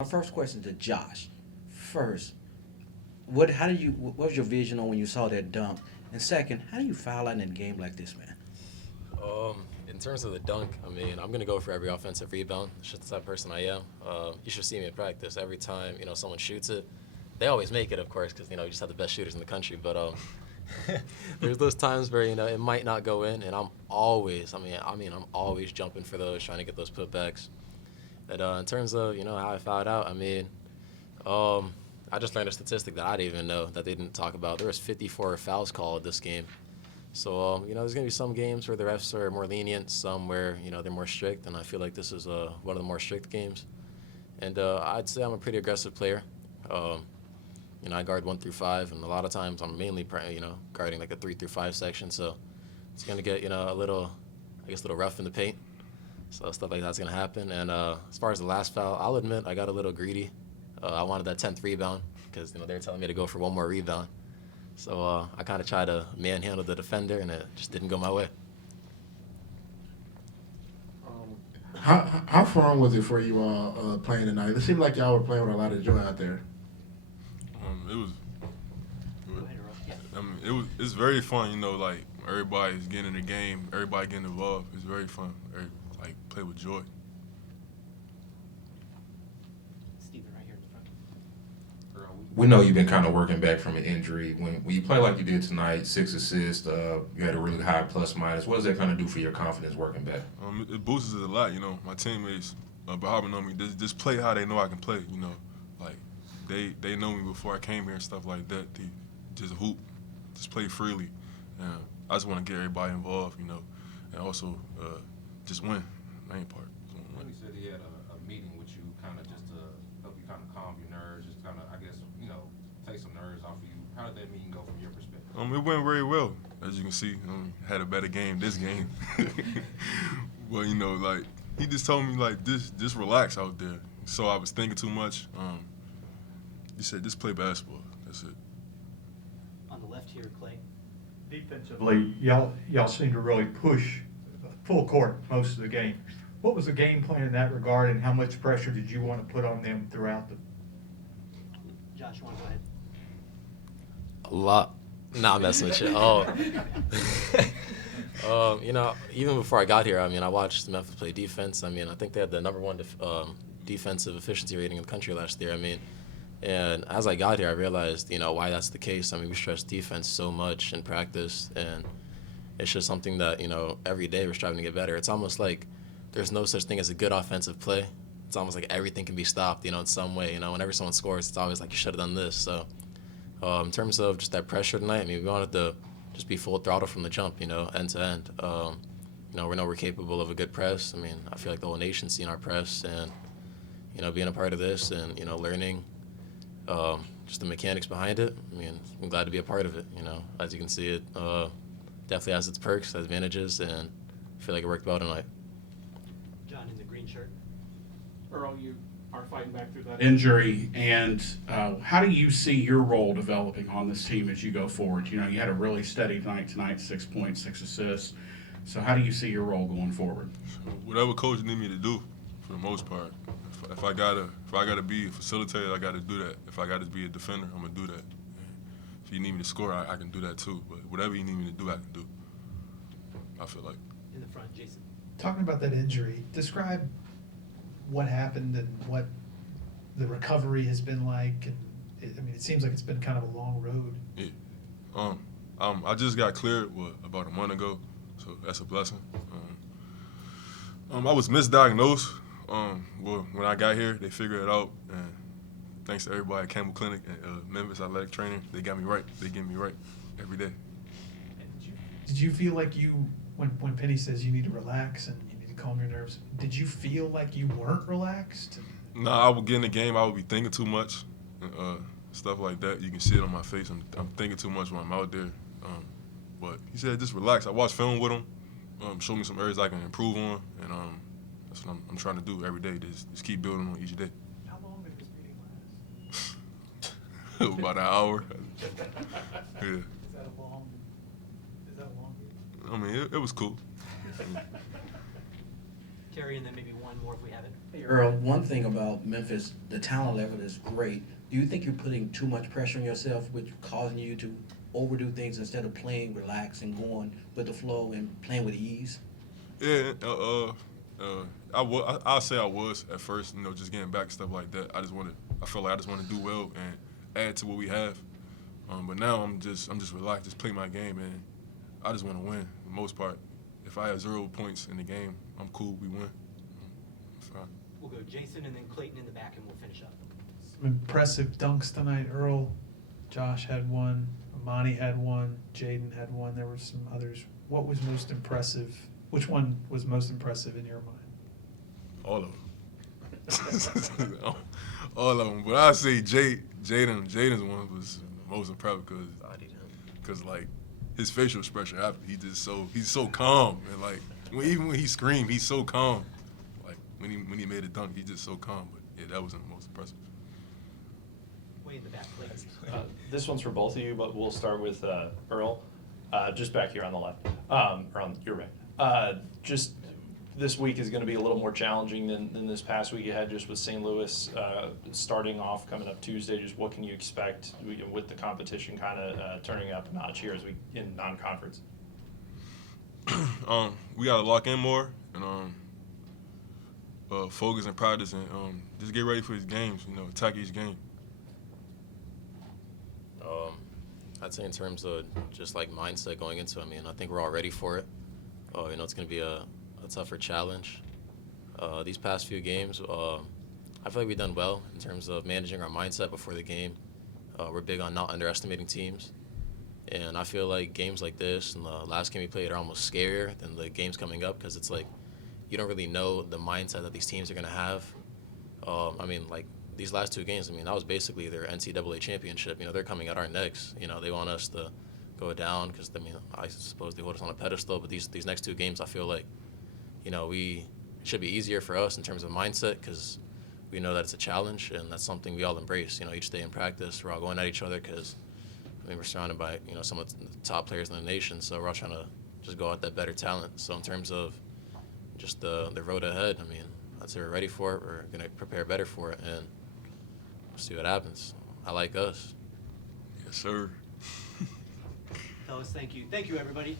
My first question to Josh. First, what was your vision on when you saw that dunk? And second, how do you foul out in a game like this, man? In terms of the dunk, I mean, I'm gonna go for every offensive rebound. It's just the type of person I am. You should see me in practice. Every time someone shoots it, they always make it, of course, because you just have the best shooters in the country. But there's those times where it might not go in, and I'm always jumping for those, trying to get those putbacks. And in terms of how I fouled out, I mean, um, I just learned a statistic that I didn't even know that they didn't talk about. There was 54 fouls called this game. So, there's going to be some games where the refs are more lenient, some where, they're more strict, and I feel like this is one of the more strict games. And I'd say I'm a pretty aggressive player. Um, I guard 1 through 5, and a lot of times I'm mainly, guarding like a 3 through 5 section, so it's going to get, a little rough in the paint. So stuff like that's going to happen. And as far as the last foul, I'll admit I got a little greedy. I wanted that 10th rebound because, they were telling me to go for one more rebound. So I kind of tried to manhandle the defender, and it just didn't go my way. How fun was it for you all playing tonight? It seemed like y'all were playing with a lot of joy out there. It was. It's very fun. Like everybody's getting in the game, everybody getting involved. It's very fun. Like play with joy. Stephen, right here in the front. We know you've been kind of working back from an injury. When you play like you did tonight, 6 assists, you had a really high plus minus. What does that kind of do for your confidence working back? It boosts it a lot. My teammates behind on me. Just play how they know I can play. Like they know me before I came here and stuff like that. They just hoop, just play freely. And I just want to get everybody involved. And also just win. Main part. When he said he had a meeting with you, kind of just to help you kind of calm your nerves, just kind of, I guess, take some nerves off of you. How did that meeting go from your perspective? It went very well, as you can see. Had a better game this game. But like he just told me like just relax out there. So I was thinking too much. He said just play basketball. That's it. On the left here, Clay. Defensively, y'all seem to really push full court most of the game. What was the game plan in that regard, and how much pressure did you want to put on them throughout the? Josh, you want to go ahead? A lot. Nah, I'm messing with you. Even before I got here, I watched Memphis play defense. I think they had the number 1 defensive efficiency rating in the country last year. And as I got here, I realized, why that's the case. We stress defense so much in practice, and it's just something that, every day we're striving to get better. It's almost like there's no such thing as a good offensive play. It's almost like everything can be stopped, in some way. Whenever someone scores, it's always like you should have done this. So in terms of just that pressure tonight, we wanted to just be full throttle from the jump, end to end. We know we're capable of a good press. I feel like the whole nation's seen our press, and, being a part of this and, learning just the mechanics behind it. I'm glad to be a part of it, As you can see, it definitely has its perks, advantages, and I feel like it worked well tonight. John in the green shirt. Earl, you are fighting back through that injury, and how do you see your role developing on this team as you go forward? You had a really steady night tonight, 6 points, 6 assists. So how do you see your role going forward? So whatever coach need me to do, for the most part. If I gotta be a facilitator, I gotta do that. If I gotta be a defender, I'm gonna do that. If you need me to score, I can do that too. But whatever you need me to do, I can do. I feel like. In the front, Jason. Talking about that injury, describe what happened and what the recovery has been like. And it seems like it's been kind of a long road. Yeah. I just got cleared about a month ago, so that's a blessing. I was misdiagnosed. When I got here, they figured it out, and thanks to everybody at Campbell Clinic and Memphis Athletic Training, they got me right. They get me right every day. Did you feel like when Penny says you need to relax and you need to calm your nerves, did you feel like you weren't relaxed? No, I would get in the game. I would be thinking too much, stuff like that. You can see it on my face. I'm thinking too much when I'm out there. But he said just relax. I watched film with him, showed me some areas I can improve on, and that's what I'm trying to do every day. Just keep building on each day. How long did this meeting last? About an hour. Yeah. Is that a long meeting? It was cool. Terry, and then maybe one more if we have it. Hey, Earl, one thing about Memphis, the talent level is great. Do you think you're putting too much pressure on yourself, which causing you to overdo things instead of playing relaxed and going with the flow and playing with ease? Yeah, I'll say I was at first, just getting back, stuff like that. I feel like I just want to do well and add to what we have. But now I'm just relaxed, just play my game, and I just want to win, for the most part. If I have 0 points in the game, I'm cool, we win. Fine. We'll go Jason and then Clayton in the back, and we'll finish up. Some impressive dunks tonight, Earl. Josh had one, Amani had one, Jaden had one. There were some others. What was most impressive? Which one was most impressive in your mind? All of them. All of them. But I say Jaden's one was most impressive because like his facial expression after he's so calm, and like even when he screamed, he's so calm. Like when he made a dunk, he's just so calm. But yeah, that was the most impressive. Way in the back, Clayton. This one's for both of you, but we'll start with Earl, just back here on the left, or on your right. Just this week is going to be a little more challenging than this past week you had just with St. Louis starting off coming up Tuesday. Just what can you expect with the competition kind of turning up a notch here as we in non-conference? We got to lock in more and focus and practice and just get ready for these games. Attack each game. I'd say in terms of just like mindset going into it, I think we're all ready for it. It's going to be a tougher challenge. These past few games, I feel like we've done well in terms of managing our mindset before the game. We're big on not underestimating teams. And I feel like games like this and the last game we played are almost scarier than the games coming up because it's like you don't really know the mindset that these teams are going to have. Like these last two games, that was basically their NCAA championship. They're coming at our necks. They want us to go down because, I suppose they hold us on a pedestal. But these next two games, I feel like, we should be easier for us in terms of mindset because we know that it's a challenge and that's something we all embrace. Each day in practice, we're all going at each other because, we're surrounded by, some of the top players in the nation. So we're all trying to just go out that better talent. So in terms of just the road ahead, I'd say we're ready for it. We're going to prepare better for it and we'll see what happens. I like us. Yes, sir. Fellas, thank you. Thank you, everybody.